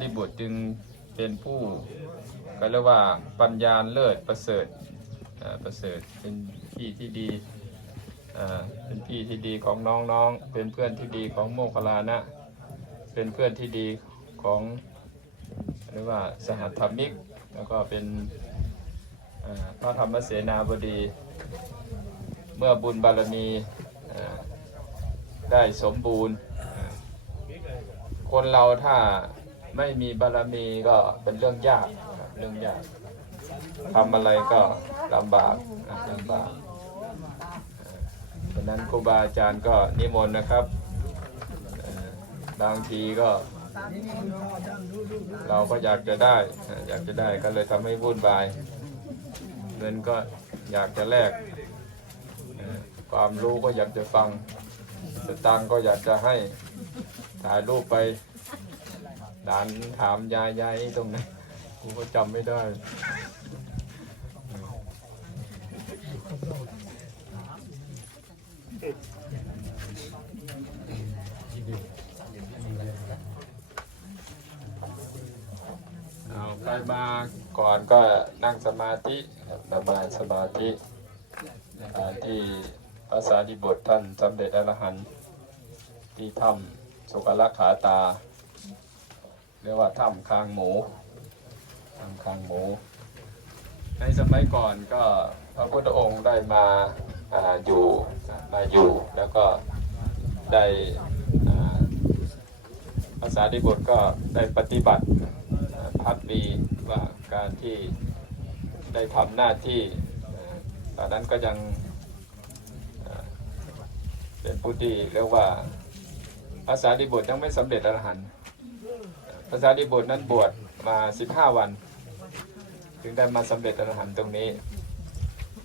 ที่บุตรจึงเป็นผู้ก็เรียกว่าปัญญาเลิศประเสริฐประเสริฐเป็นพี่ที่ดีเป็นพี่ที่ดีของน้องๆ เป็นเพื่อนที่ดีของโมคลานะ เป็นเพื่อนที่ดีของเรียกว่าสหธรรมิก แล้วก็เป็นพระธรรมเสนาบดี เมื่อบุญบารมีได้สมบูรณ์ คนเราถ้า ไม่มีบารมีก็เป็นเรื่องยากเรื่องยากทำอะไรก็ลำบากลำบากเพราะนั้นครูบาอาจารย์ก็นิมนต์นะครับบางทีก็ เราก็อยากจะได้ อยากจะได้ก็เลยทำให้วุ่นวายเงินก็อยากจะแลกความรู้ก็อยากจะฟังสตังค์ก็อยากจะให้ถ่ายรูปไป หลานถามยายยายตรงไหนกูก็จำไม่ได้เอาใครมาก่อนก็นั่งสมาธิครับระบายสมาธิที่ภาษาดิบทท่านสำเร็จอรหันต์ที่ถ้ำสุกลักขาตา เรียกว่าถ้ำคางหมูถ้ำคางหมู ในสมัยก่อนก็พระพุทธองค์ได้มาอาอยู่มาอยู่แล้วก็ได้ภาษาดิบทก็ได้ปฏิบัติพัดวีว่าการที่ได้ทำหน้าที่ตอนนั้นก็ยังเป็นผู้ที่เรียกว่าภาษาดิบุตรยังไม่สำเร็จอรหันต์ ภาษาดิบุตรนั้นบวชมา15วันจึงได้มาสำเร็จอรหันต์ตรงนี้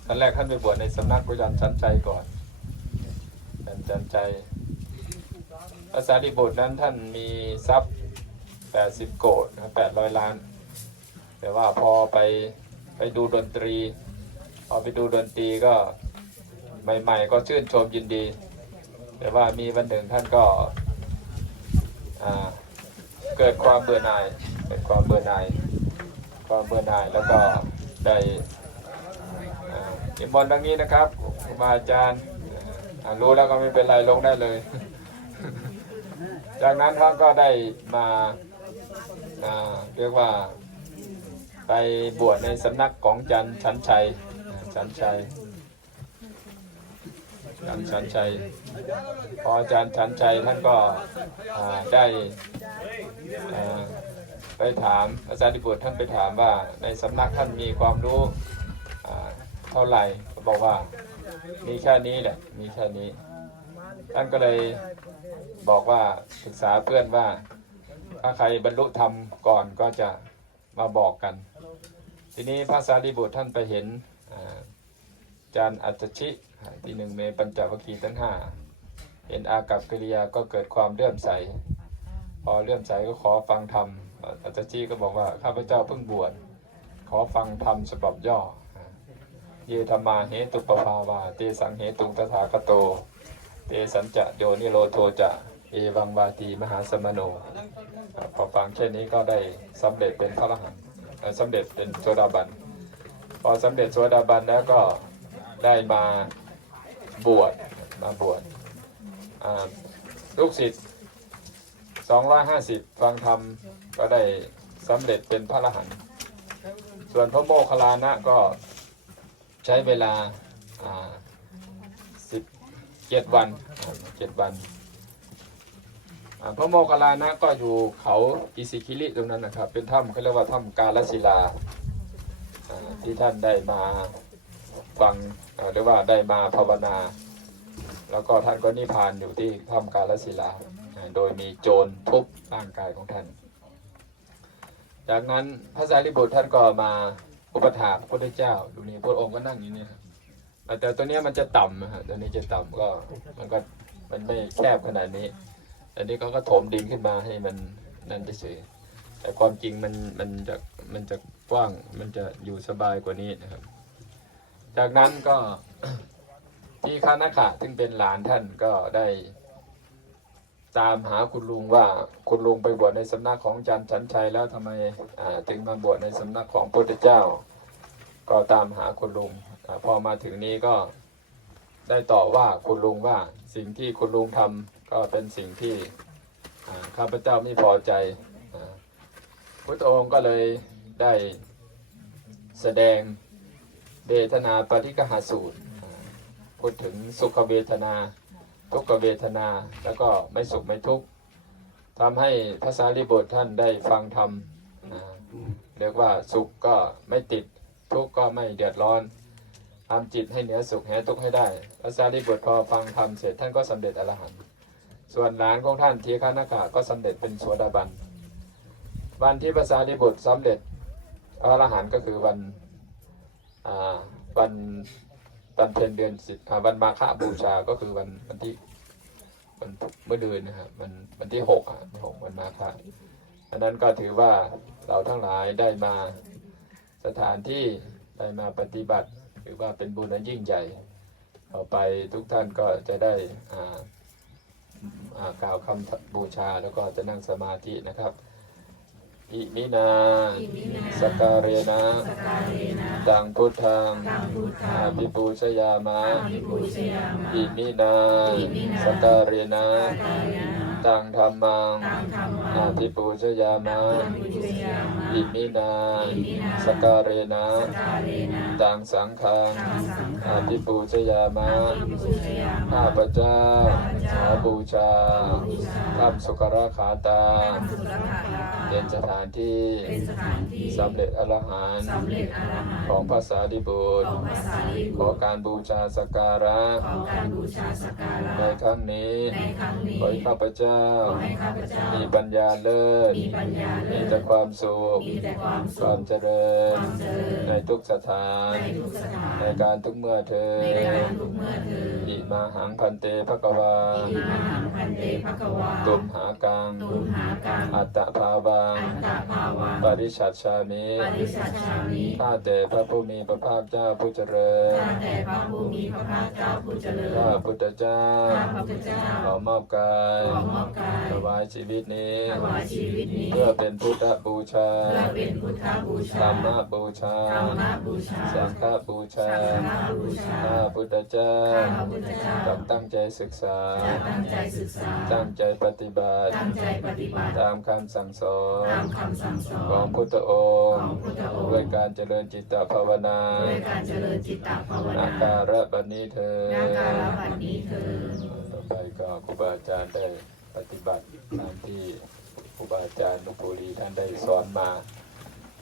ตอนแรกท่านไปบวชในสำนักกุยันชันใจก่อนยันชันใจภาษาดิบุตรนั้นท่านมีทรัพย์80โกดนะครับ800ล้าน แต่ว่าพอไปไปดูดนตรี พอไปดูดนตรีก็ใหม่ๆ ก็ชื่นชมยินดี แต่ว่ามีวันหนึ่งท่านก็อ่า เกิดความเบื่อหน่าย เกิดความเบื่อหน่าย ความเบื่อหน่ายแล้วก็ได้อิมนต์ดังนี้นะครับครูบาอาจารย์รู้แล้วก็ไม่เป็นไรลงได้เลย จากนั้นท่านก็ได้มาเรียกว่าไปบวชในสำนักของจันชันชัยชันชัย จันทร์ชันชัยพออาจารย์ชันชัยท่านก็ได้ไปถามอาจารย์ดิบุตรท่านไปถามว่าในสำนักท่านมีความรู้เท่าไหร่ก็บอกว่ามีแค่นี้แหละมีแค่นี้ ท่านก็เลยบอกว่าศึกษาเพื่อนว่า ถ้าใครบรรลุธรรมก่อนก็จะมาบอกกัน ทีนี้พระสารีบุตรท่านไปเห็นอาจารย์อัจฉชิ ที่หนึ่งในปัญจวัคคีย์ทั้งห้าเห็นอากับกิริยาก็เกิดความเลื่อมใส พอเลื่อมใสก็ขอฟังธรรมอ่าอัจฉชิก็บอกว่าข้าพเจ้าเพิ่งบวชขอฟังธรรมฉบับย่อ เยธรรมาเหตุปภาวา เตสังเหตุงตถาคโต เตสัญจะโยนิโรโทจะ เอวังวาตีมหาสมโน พอฟังแค่นี้ก็ได้สำเร็จเป็นพระอรหันต์สำเร็จเป็นโสดาบัน พอสำเร็จโสดาบันแล้วก็ได้มา บวชมาบวชลูกศิษย์250 ฟังธรรมก็ได้สำเร็จเป็นพระอรหันต์ส่วนพระโมคคัลลานะก็ใช้เวลาอ่าสิบเจ็ดวันอ่าเจ็ดวันพระโมคคัลลานะก็อยู่เขาอิสิคิริตรงนั้นนะครับ เป็นถ้ำเขาเรียกว่าถ้ำกาลศิลาที่ท่านได้มา ฟังหรือว่าได้มาภาวนา แล้วก็ท่านก็นิพพานอยู่ที่ถ้ำกาลศิลา โดยมีโจรทุบร่างกายของท่าน จากนั้นพระสารีบุตรท่านก็มาอุปถากพระพุทธเจ้า ดูนี่พระองค์ก็นั่งอยู่นี่แต่ตัวนี้มันจะต่ำนะฮะตัวนี้จะต่ำก็มันก็มันไม่แคบขนาดนี้อันนี้เขาก็ถมดินขึ้นมาให้มันนั่นเฉยแต่ความจริงมันมันจะมันจะกว้างมันจะอยู่สบายกว่านี้นะครับ จากนั้นก็ที่คานาขะซึ่งเป็นหลานท่านก็ได้ ตามหาคุณลุงว่าคุณลุงไปบวชในสำนักของอาจารย์ฉันชัยแล้วทำไมถึงมาบวชในสำนักของพระพุทธเจ้า ก็ตามหาคุณลุงอพอมาถึงนี้ก็ได้ตอบว่าคุณลุงว่าสิ่งที่คุณลุงทำก็เป็นสิ่งที่ข้าพเจ้าไม่พอใจพุทธองค์ก็เลยได้แสดง เวทนาปฏิกหาสูตร พูดถึงสุขเวทนา ทุกขเวทนาแล้วก็ไม่สุขไม่ทุกข์ทำให้พระสารีบุตรท่านได้ฟังธรรมเรียกว่าสุขก็ไม่ติดทุกข์ก็ไม่เดือดร้อนทำจิตให้เหนือสุขแห่ทุกข์ให้ได้ พระสารีบุตรพอฟังธรรมเสร็จท่านก็สำเร็จอรหันต์ส่วนหลานของท่านเทียฆานากาก็สำเร็จเป็นโสดาบัน วันที่พระสารีบุตรสำเร็จอรหันต์ก็คือวัน วันวันเพ็ญเดือนสิบวันมาฆบูชาก็คือวันวันที่วันเมื่อเดือนนะครับวันวันที่หกอะหกวันมาฆอันนั้นก็ถือว่าเราทั้งหลายได้มาสถานที่ได้มาปฏิบัติถือว่าเป็นบุญอันยิ่งใหญ่ต่อไปทุกท่านก็จะได้อ่ากล่าวคำบูชาแล้วก็จะนั่งสมาธินะครับ อิมินาอิมินาสกการะนะสการเรนะตังพุทธังตังพุทธัอางภิปูชยามะอาภิปูชยามะอิมินาอิมินาสการะนะสการเรนะตังธรรมังตังธรรมัอางภิปูชยามะตังพุทธยามะอิมินาอิมินาสการะนะสการเรนะตังสังฆังตังสังฆัอางภิปูชยามะอาภิปูชยามะข้าพเจ้าขอบูชาขอบูชาทำสุกราขาตาตังสุรคาตา เป็นสถานที่เป็นสถานที่สำเร็จอรหันต์สำเร็จอรหันต์ของภาษาดิบุตรของพระสารีขบุอตรการบูชาสักการะ ขอการบูชาสักการะในครั้งนี้ ในครั้งนี้ขอให้ข้าพเจ้าขอให้ข้าพเจ้ามีปัญญาเลิศ มีปัญญาเลิมีศแต่ความสุข มีแต่ความคสุวาขมเจริญ ความเจริญ ในทุกสถาน ในทุกสถานในการทุกเมื่อเธอในการทุกเมื่อเธออิมาหังพันเตภควาอิมาหังพันเตภควาตุมหากัง ตุมหากังอัตตภาวังอัตตภาวะปริชัดชามิปริสัชชามิข้าแต่พระผู้มีพระภาคเจ้าผู้เจริญข้าแต่พระผู้มีพระภาคเจ้าผู้เจริญข้าพุทธเจ้าข้าพระพุทธเจ้าขอมอบกายขอมอบกายถวายชีวิตนี้ถวายชีวิตนี้ เพื่อเป็นพุทธบูชาเพื่อเป็นพุทธบูธรชารมบูชาธรรมบูชา สังฆบูชาสังฆบูชาข้าพุทธเจ้าข้าพระพุทธเจ้าต้องตั้งใจศึกษาจะตั้งใจศึกษา ตั้งใจปฏิบัติ ตั้งใจปฏิบัติ ตามคำสั่งสอนตามคำสั่งสอของนพุทธองค์ของพุทธองค์ด้วยการเจริญจิตตภาวนาด้วยการเจริญจิตตภาวอานาการะบันนี้เธอนาการบัดนี้เธอต่อไปก็ครูบาอาจารย์ได้ปฏิบัติตามที่ครูบาอาจารย์หลวงปู่ลีท่านได้สอนมา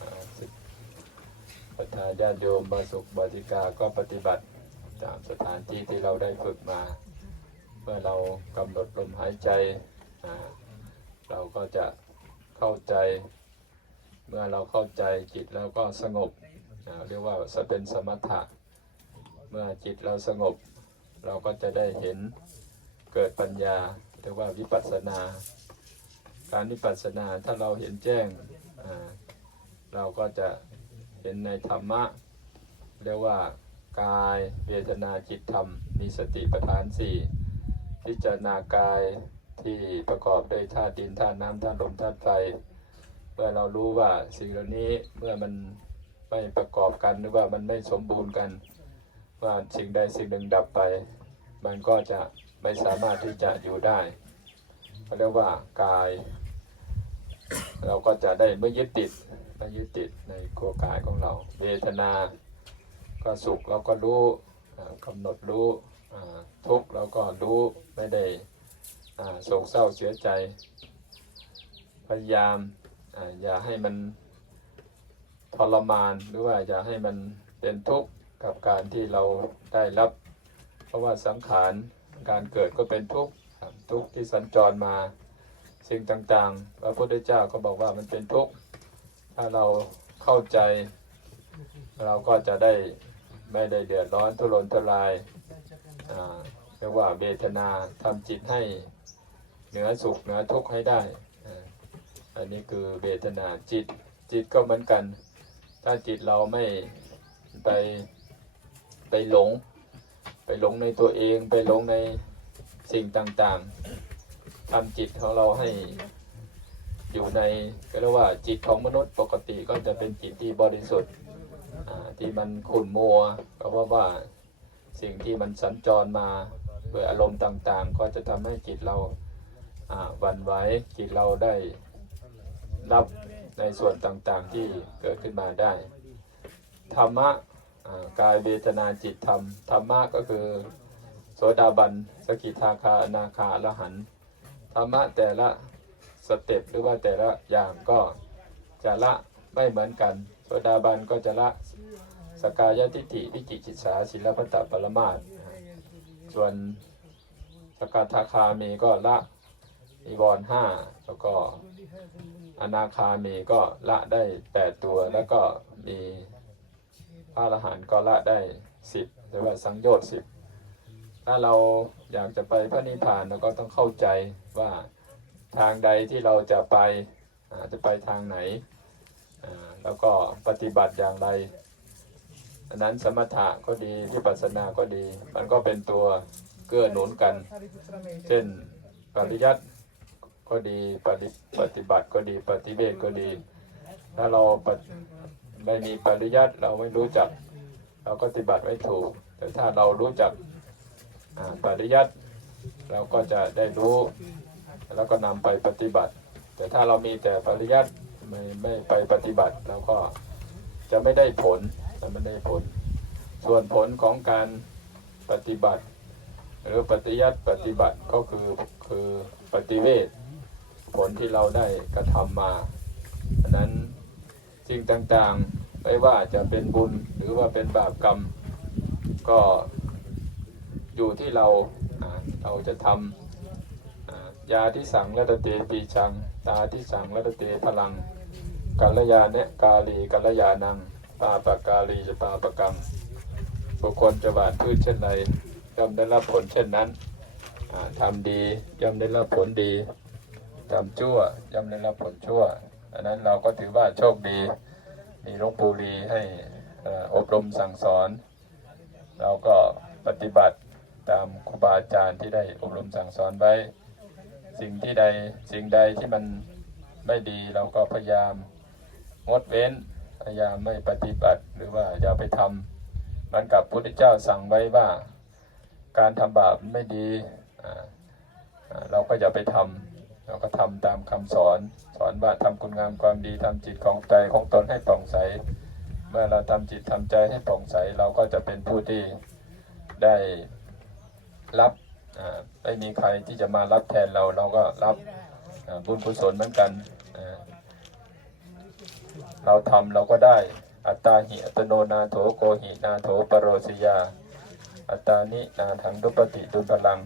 อ่าสิทธิปัทาญาติโยมบาสุขบาติกาก็ปฏิบัติตามสถานที่ที่เราได้ฝึกมาเมื่อเรากำหนดลมหายใจอ่าเราก็จะ เข้าใจ เมื่อเราเข้าใจจิตเราก็สงบเรียกว่าเป็นสมถะ เมื่อจิตเราสงบ เราก็จะได้เห็นเกิดปัญญาเรียกว่าวิปัสสนา การวิปัสสนาถ้าเราเห็นแจ้งเราก็จะเห็นในธรรมะ เรียกว่ากายเวทนาจิตธรรม มีสติปัฏฐานสี่พิจารณากาย ที่ประกอบด้วยธาตุดินธาตุน้ำธาตุลมธาตุไฟเมื่อเรารู้ว่าสิ่งเหล่านี้เมื่อมันไม่ประกอบกันหรือว่ามันไม่สมบูรณ์กัน ว่าสิ่งใดสิ่งหนึ่งดับไป มันก็จะไม่สามารถที่จะอยู่ได้เขาเรียกว่ากาย เราก็จะได้ไม่ยึดติดไม่ยึดติดในโครงกายของเรา เวทนาก็สุขเราก็รู้อ่ากำหนดรู้ทุกข์เราก็รู้ไม่ได้ โศกเศร้าเสียใจ พยายามออย่าให้มันทรมานหรือว่าอย่าให้มันเป็นทุกข์กับการที่เราได้รับ เพราะว่าสังขารการเกิดก็เป็นทุกข์ทุกข์ที่สัญจรมาสิ่งต่างๆ พระพุทธเจ้าก็บอกว่ามันเป็นทุกข์ถ้าเราเข้าใจ เราก็จะได้ไม่ได้เดือดร้อนทุรนทุรายอ่าเรียกว่าเวทนาทำจิตให้ เหนือสุขเหนือทุกข์ให้ได้ อันนี้คือเวทนาจิต จิตก็เหมือนกัน ถ้าจิตเราไม่ไปไปหลง ไปหลงในตัวเองไปหลงในสิ่งต่างๆทำจิตของเราให้อยู่ในก็เรียกว่าจิตของมนุษย์ปกติก็จะเป็นจิตที่บริสุทธิ์ที่มันขุ่นมัวก็เพราะว่าสิ่งที่มันสัญจรมาด้วยอารมณ์ต่างๆ ก็จะทำให้จิตเรา วันไหวจิตเราได้รับในส่วนต่างๆที่เกิดขึ้นมาได้ ธรรมะกายเวทนาจิตธรรม ธรรมะก็คือ โสดาบัน สกิทาคาอนาคาอรหัน ธรรมะแต่ละสเต็ปหรือว่าแต่ละอย่างก็จะละไม่เหมือนกัน โสดาบันก็จะละสกายทิฏฐิวิจิกิจฉาศิลปตะปรมาสส่วนสกทาคามีก็ละ นิวรณ์ห้าแล้วก็อนาคามีก็ละได้แปดตัว แล้วก็มีพระอรหันต์ก็ละได้สิบหรือว่าสังโยชน์สิบถ้าเราอยากจะไปพระนิพพานเราก็ต้องเข้าใจว่าทางใดที่เราจะไปจะไปทางไหน แล้วก็ปฏิบัติอย่างไรอันนั้นสมถะก็ดีวิปัสสนาก็ดี มันก็เป็นตัวเกื้อหนุนกัน เช่นปริยัติ ก็ดีปฏิปฏิบัติก็ดีปฏิเวทก็ดี ถ้าเราไม่มีปริยัติเราไม่รู้จัก เราก็ปฏิบัติไม่ถูก แต่ถ้าเรารู้จักปริยัติเราก็จะได้รู้แล้วก็นำไปปฏิบัติ แต่ถ้าเรามีแต่ปริยัติไม่ไม่ไปปฏิบัติเราก็จะไม่ได้ผลจะไม่ได้ผล ส่วนผลของการปฏิบัติ หรือปฏิยัติปฏิบัติก็คือคือปฏิเวท ผลที่เราได้กระทำมาฉะนั้นสิ่งต่างๆไม่ว่าจะเป็นบุญหรือว่าเป็นบาปกรรม ก็อยู่ที่เราเราจะทำอ่ายาที่สั่งรัตเตปีชัง ตาที่สั่งรัตเตพลังกัลยาเนกาลีกัลยานังปาปกาลีจะปาปกังบุคคลจะหวานพืชเช่นไรย่อมได้รับผลเช่นนั้นอ่าทำดีย่อมได้รับผลดี ทำชั่วย่อมได้รับผลชั่วอันนั้นเราก็ถือว่าโชคดี มีหลวงปู่ลีให้อบรมสั่งสอน เราก็ปฏิบัติตามครูบาอาจารย์ที่ได้อบรมสั่งสอนไว้ สิ่งที่ใดสิ่งใดที่มันไม่ดีเราก็พยายามงดเว้นพยายามไม่ปฏิบัติหรือว่าอย่าไปทำมันกับพระพุทธเจ้าสั่งไว้ว่า การทำบาปไม่ดีเราก็อย่าไปทำ เราก็ทำตามคำสอน สอนว่าทำคุณงามความดีทำจิตของใจของตนให้ผ่องใส เมื่อเราทำจิตทำใจให้ผ่องใส เราก็จะเป็นผู้ที่ได้รับไม่มีใครที่จะมารับแทนเราเราก็รับบุญกุศลเหมือนกัน เราทำเราก็ได้ อัตตาหิอัตโนนาโถโกหินาโถปรโรสยา อัตตานินาทังดุปติดุลพลัง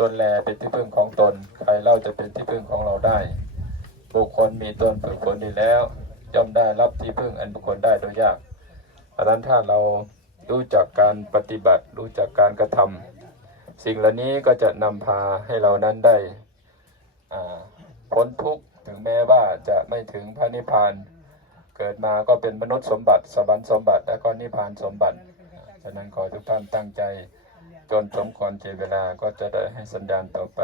ตนแลเป็นที่พึ่งของตน ใครเล่าจะเป็นที่พึ่งของเราได้ บุคคลมีตนฝึกฝนดีแล้ว ย่อมได้รับที่พึ่งอันบุคคลได้โดยยากอันนั้นถ้าเรารู้จักการปฏิบัติ รู้จักการกระทำสิ่งเหล่านี้ก็จะนำพาให้เรานั้นได้พ้นทุกข์ถึงแม้ว่าจะไม่ถึงพระนิพพาน เกิดมาก็เป็นมนุษย์สมบัติสวรรค์สมบัติ และก็นิพพานสมบัติ ฉะนั้นขอทุกท่านตั้งใจ จนสมควรเจเวลาก็จะได้ให้สัญญาณต่อไป